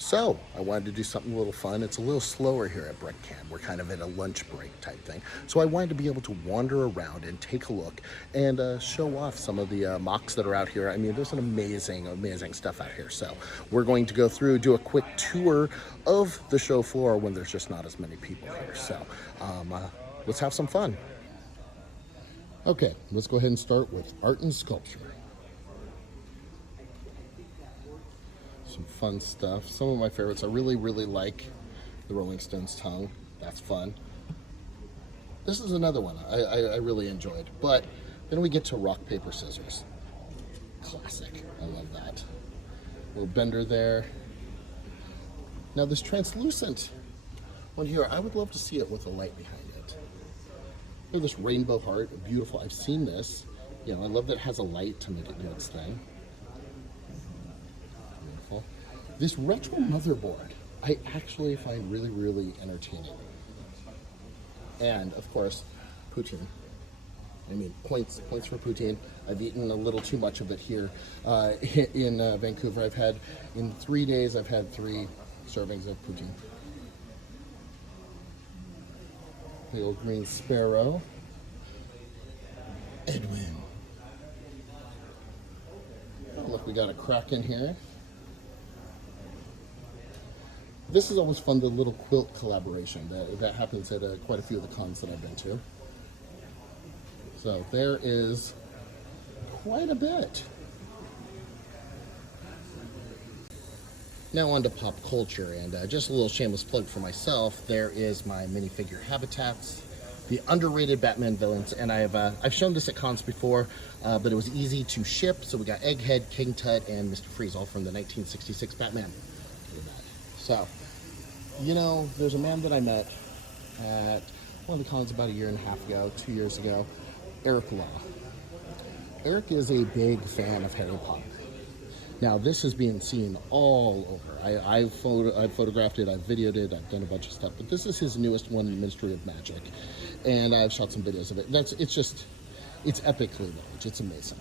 So I wanted to do something a little fun. It's a little slower here at Brett Camp. We're kind of at a lunch break type thing. So I wanted to be able to wander around and take a look and show off some of the mocks that are out here. I mean, there's an amazing stuff out here. So we're going to go through, do a quick tour of the show floor when there's just not as many people here. So let's have some fun. Okay, let's go ahead and start with art and sculpture. Some fun stuff. Some of my favorites. I really like the Rolling Stones tongue. That's fun. This is another one I really enjoyed. But then we get to rock, paper, scissors. Classic. I love that. Little bender there. Now this translucent one here, I would love to see it with a light behind it. Look at this rainbow heart. Beautiful. I've seen this. You know, I love that it has a light to make it do its thing. This retro motherboard, I actually find really entertaining. And of course, poutine. I mean, points for poutine. I've eaten a little too much of it here in Vancouver. In 3 days, I've had 3 servings of poutine. The old green sparrow. Edwin. Oh, look, we got a Kraken here. This is always fun, the little quilt collaboration that happens at quite a few of the cons that I've been to. So there is quite a bit. Now on to pop culture, and just a little shameless plug for myself. There is my minifigure habitats, the underrated Batman villains, and I've shown this at cons before, but it was easy to ship. So we got Egghead, King Tut, and Mr. Freeze, all from the 1966 Batman. Look at that. So, you know, there's a man that I met at one of the cons about 1.5 years ago, 2 years ago, Eric Law. Eric is a big fan of Harry Potter. Now, this is being seen all over. I've photographed it, I've videoed it, I've done a bunch of stuff, but this is his newest one, Ministry of Magic, and I've shot some videos of it. It's epically large. It's amazing.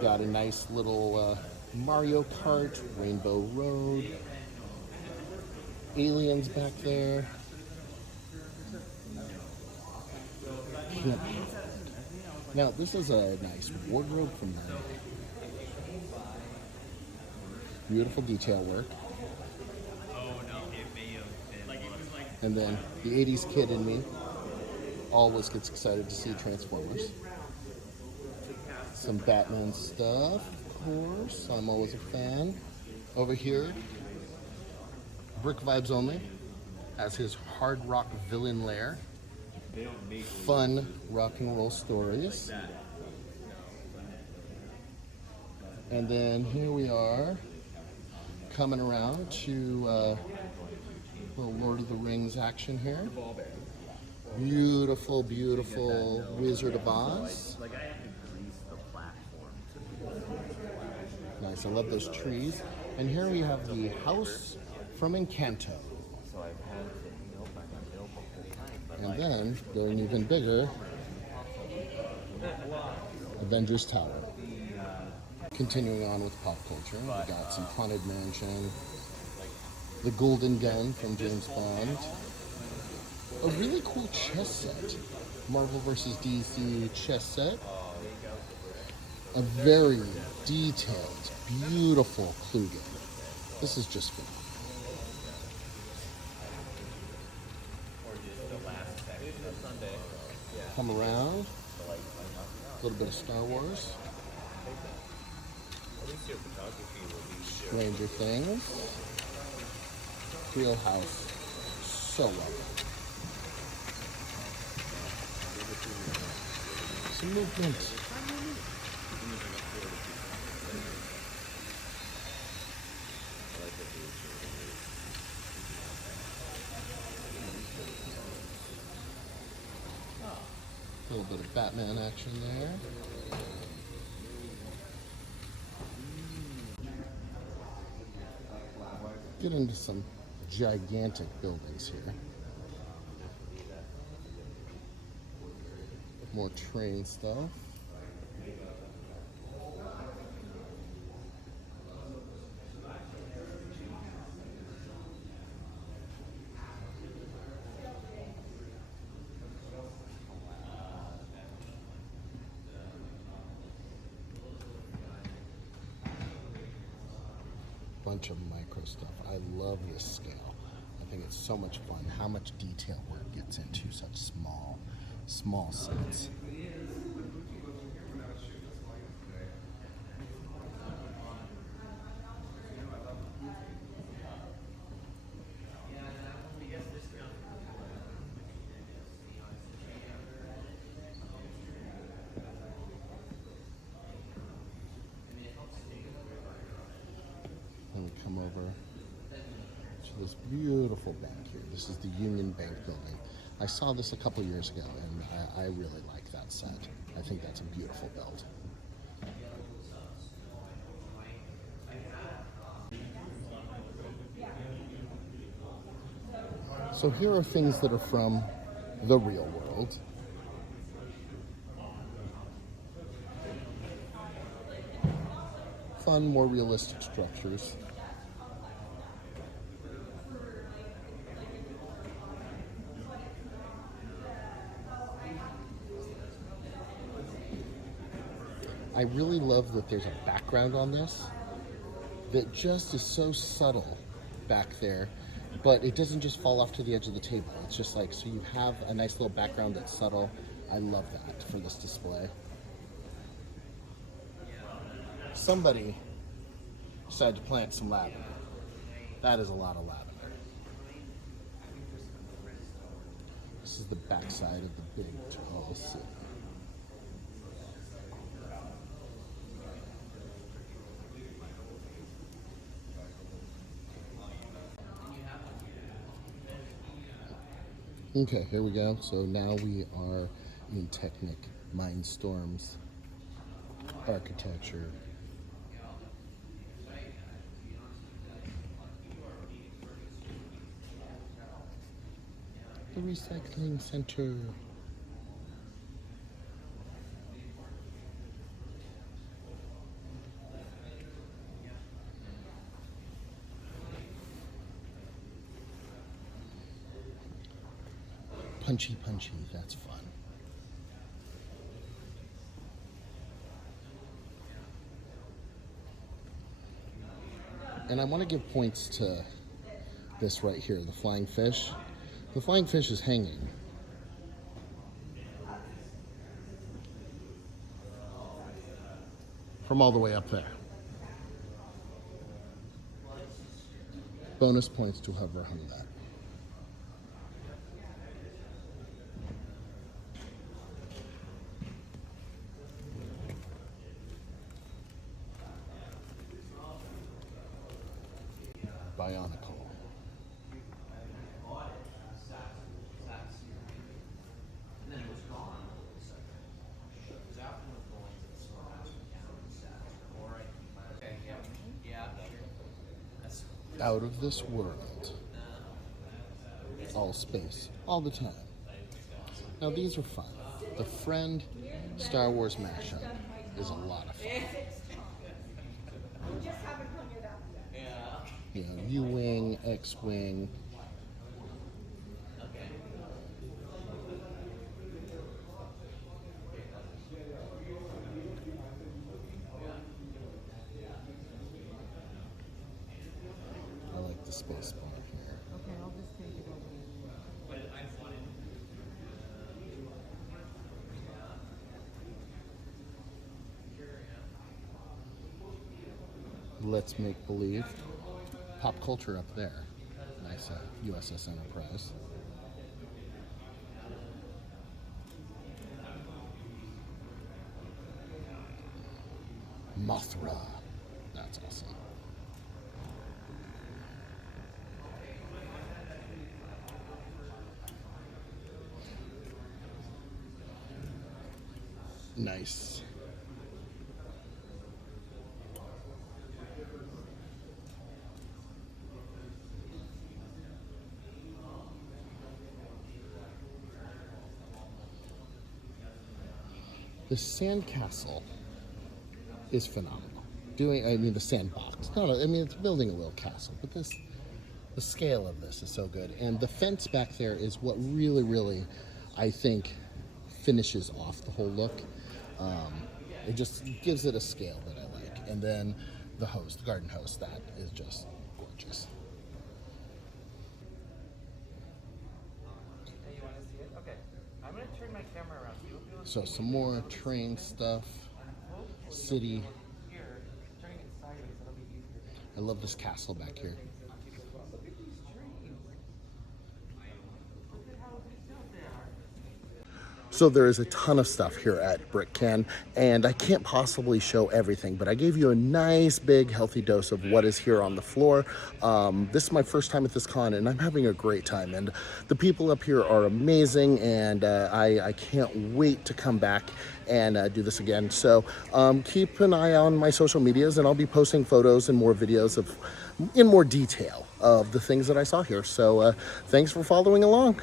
Got a nice little Mario Kart, Rainbow Road, aliens back there. Now, this is a nice wardrobe from Norway. Beautiful detail work. And then the 80s kid in me always gets excited to see Transformers. Some Batman stuff, of course. I'm always a fan. Over here, Brick Vibes Only has his hard rock villain lair. Fun rock and roll stories. And then here we are coming around to little Lord of the Rings action here. Beautiful Wizard of Oz. Nice, I love those trees. And here we have the house from Encanto. And then, going even bigger, Avengers Tower. Continuing on with pop culture, we got some Haunted Mansion, the Golden Gun from James Bond, a really cool chess set, Marvel vs. DC chess set, a very detailed, beautiful clue game. This is just fun. Come around, a little bit of Star Wars, Stranger Things, Real House, so well. Some movement. A little bit of Batman action there. Get into some gigantic buildings here. More train stuff. bunch of micro stuff. I love this scale. I think it's so much fun how much detail work gets into such small sets. And we come over to this beautiful bank here. This is the Union Bank building. I saw this a couple years ago, and I really like that set. I think that's a beautiful build. So here are things that are from the real world. Fun, more realistic structures. I really love that there's a background on this that just is so subtle back there, but it doesn't just fall off to the edge of the table. It's just like, so you have a nice little background that's subtle. I love that for this display. Somebody decided to plant some lavender. That is a lot of lavender. This is the backside of the big tall city. Okay, here we go. So now we are in Technic Mindstorm's architecture. The recycling center. Punchy, that's fun. And I want to give points to this right here, the flying fish. The flying fish is hanging. From all the way up there. Bonus points to whoever hung that. Bionicle. Out of this world. All space, all the time. Now these are fun. The Friend Star Wars mashup is a lot of fun. You know, U-Wing, X-Wing. I like the space bar here. Okay, I'll just take it over. Let's make believe. Pop culture up there. Nice USS Enterprise. Mothra. That's awesome. Nice. The sandcastle is phenomenal. The sandbox. No, it's building a little castle, but the scale of this is so good. And the fence back there is what really, really, I think, finishes off the whole look. It just gives it a scale that I like. And then the hose, the garden hose. That is just gorgeous. You want to see it? Okay. I'm going to turn my camera around. You'll be able to So some more train stuff, city. here. Turning it sideways, it'll be easier. I love this castle back here. Look at these trees. Look at how detailed they are. So there is a ton of stuff here at Brick Can, and I can't possibly show everything, but I gave you a nice big healthy dose of what is here on the floor. This is my first time at this con, and I'm having a great time, and the people up here are amazing, and I can't wait to come back and do this again. So keep an eye on my social medias, and I'll be posting photos and more videos in more detail of the things that I saw here. So thanks for following along.